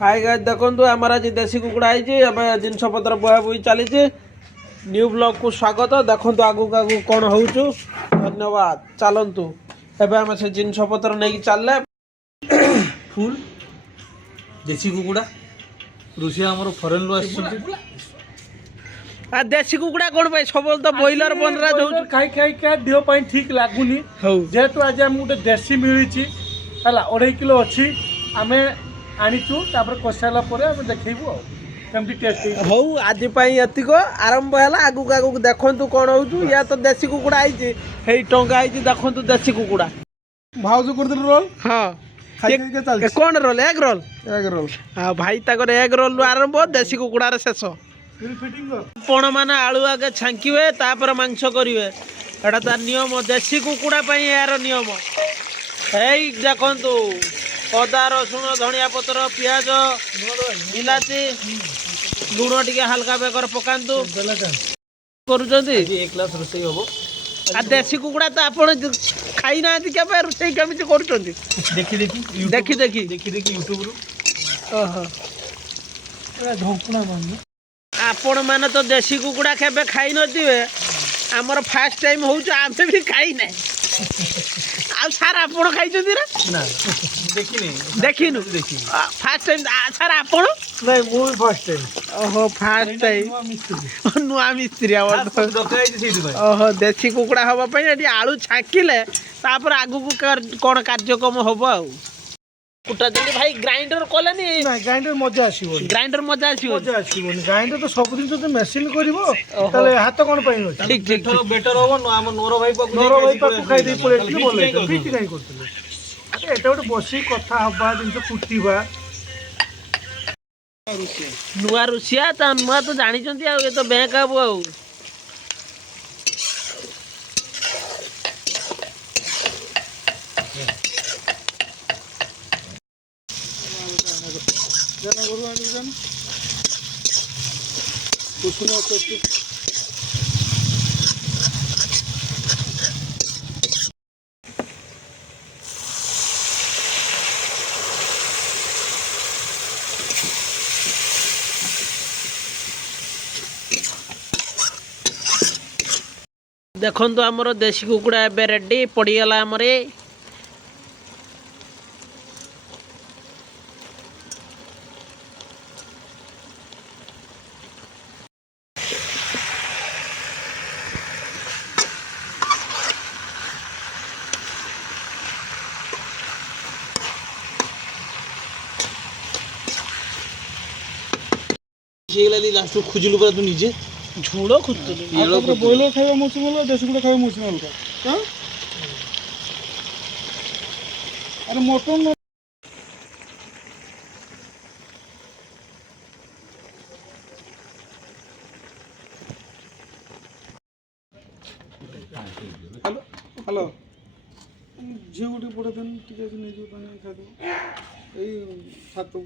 hi guys देखंतु हमर आज देसी कुकुड़ा आइछि एबे जिनस पत्र बुहा बुही चली न्यू ब्लॉग को स्वागत देखंतु आगु आगु कोन होउछु धन्यवाद चलंतु एबे हम से जिनस पत्र नै चलले फुल देसी कुकुड़ा रुसिया हमर फॉरेन लो आछि आ देसी कुकुड़ा कोन भाई सबल तो बॉयलर बनरा होउछु खाई खाई का देह पई ठीक लागुनी हौ जेतु आज हम उटे देसी मिलिछि हला 2.5 किलो अछि हमें आनीचु तापर कोसाला परे हम देखैबु केमति टेस्ट हौ आदि पई एतिको आरंभ हैला आगु आगु देखंतु कोन होउछु या तो देसी कुकुड़ा आइछि हेई टंगा आइछि देखंतु देसी कुकुड़ा भाव जो कर दे रोल हां खाई खाई के चल कोन रोल एग रोल हां भाई ताकर एग रोल लो आरंभ देसी कुकुड़ा रे शेष फिल फिटिंग आपण माने आलू आगे छांकिवे तापर मांस करिवे एटा तार नियम देसी कुकुड़ा पई यार नियम एई देखंतु अदा रसुण धनिया पत्र पियाज मिलाती लुण टिके हल्का बेकर पकांतु करूचंती एक ग्लास रोसई होबो आ देसी कुकुड़ा तो आपण खाई ना के रोसई केमिति करूचंती देखि देखि देखि यूट्यूब रो ओहो ए झोंकुना मान आपण माने तो देसी कुकुड़ा केबे खाई नथिबे हमर फर्स्ट टाइम होउछ आमे भी खाई नै आ सार आपण खाई जंती रे ना देखिनु फर्स्ट टाइम सार आपण नहीं मु फर्स्ट टाइम ओहो फर्स्ट टाइम नुआ मिस्त्री आवर दकाई सेठी भाई ओहो देसी कुकुड़ा हवा पई एटी आलू छाकिले तापर आगु को कोन कार्यक्रम होबो आ कुटा दिली भाई ग्राइंडर कोलेनी ना ग्राइंडर मजा आसीबो मजा आसीबो ग्राइंडर तो सब दिन तो मशीन करबो तले हाथ कोन पई हो ठीक ठीक बेटर होबो न हम नोरो भाई पाकु खाई दे पड़े बोले फिट नहीं करतले एटा गोटे बसी कथा हबा दिन तो कुटीबा नुआ रुसिया त नुआ तो जानि चंती आ ए तो बैंक आबो आ जन गुरु आनी जन कुसुम कोटी देखंतु हमर देसी कुकुड़ा एबे रेडी पड़ी गला हमरे सेगला दी लास्ट खुजलु पर तू निजे झोड़ो खुदतले ये बोइलर खाइबा मछली वाला देसी कुड़ा खाइबा मछली वाला हां अरे मटन हेलो हेलो झिउ गुटी पड़े देन टिके नै जो पानी खा दो ए छातो